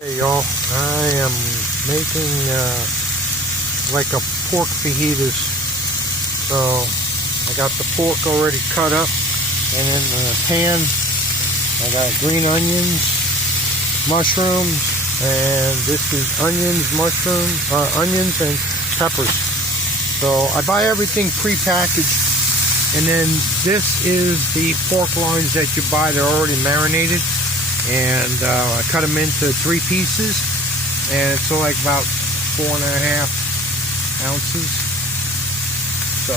Hey y'all, I am making like a pork fajitas. So I got the pork already cut up, and in the pan I got green onions, mushrooms, and this is onions and peppers. So I buy everything pre-packaged, and then this is the pork loins that you buy. They're already marinated. And I cut them into 3 pieces, and it's like about 4.5 ounces. So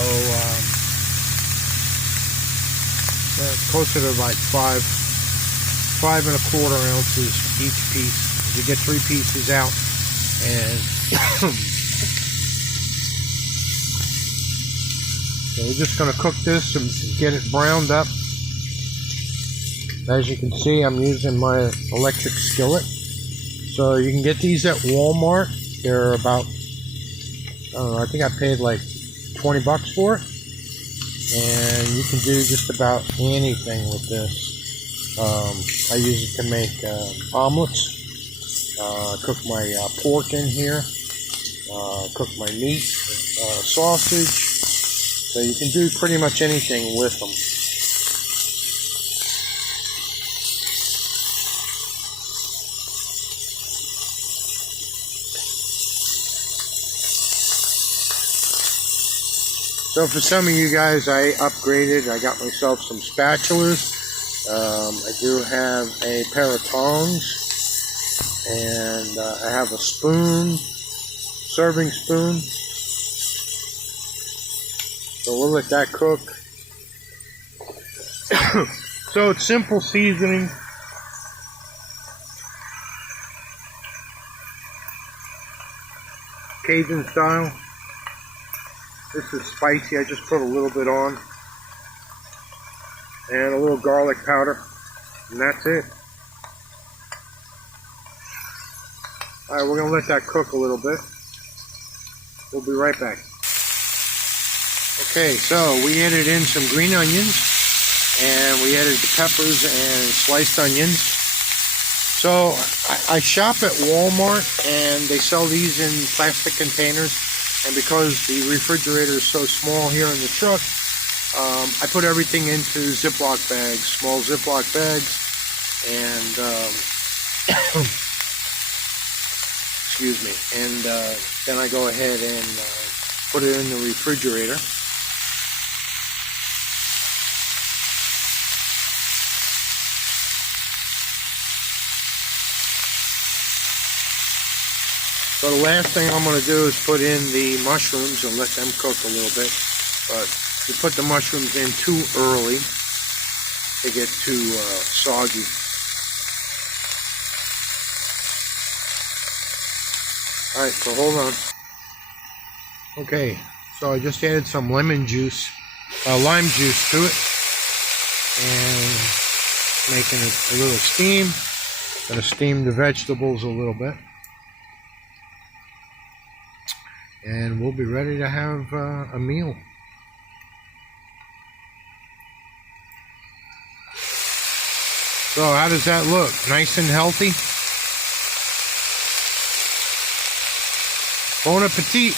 closer to like 5.25 ounces each piece. You get 3 pieces out, and so we're just going to cook this and get it browned up. As you can see, I'm using my electric skillet. So you can get these at Walmart. They're about, I don't know, I think I paid like 20 bucks for it. And you can do just about anything with this. I use it to make omelets. Cook my pork in here. Cook my meat, sausage. So you can do pretty much anything with them. So for some of you guys, I upgraded. I got myself some spatulas. I do have a pair of tongs, and I have a spoon, serving spoon. So we'll let that cook. So it's simple seasoning. Cajun style. This is spicy. I just put a little bit on. And a little garlic powder. And that's it. Alright, we're going to let that cook a little bit. We'll be right back. Okay, so we added in some green onions. And we added the peppers and sliced onions. So I shop at Walmart, and they sell these in plastic containers. And because the refrigerator is so small here in the truck, I put everything into Ziploc bags, small Ziploc bags, and excuse me. And then I go ahead and put it in the refrigerator. So the last thing I'm going to do is put in the mushrooms and let them cook a little bit. But you put the mushrooms in too early, they get too soggy. Alright, so hold on. Okay, so I just added some lemon juice, lime juice to it. And making it a little steam. Going to steam the vegetables a little bit. And we'll be ready to have a meal. So how does that look? Nice and healthy? Bon appetit!